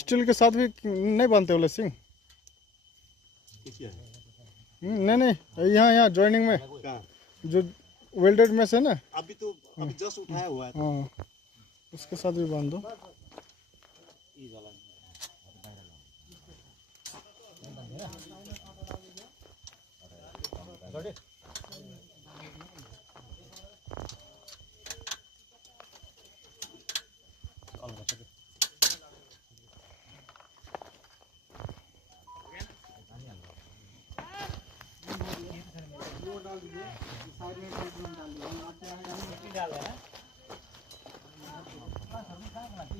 Steel के साथ भी नहीं बांधते बोले सिंह? नहीं नहीं, यहाँ जॉइनिंग में जो वेल्डेड में से ना, अभी जस्ट उठाया हुआ है। हाँ, उसके साथ भी बांध दो।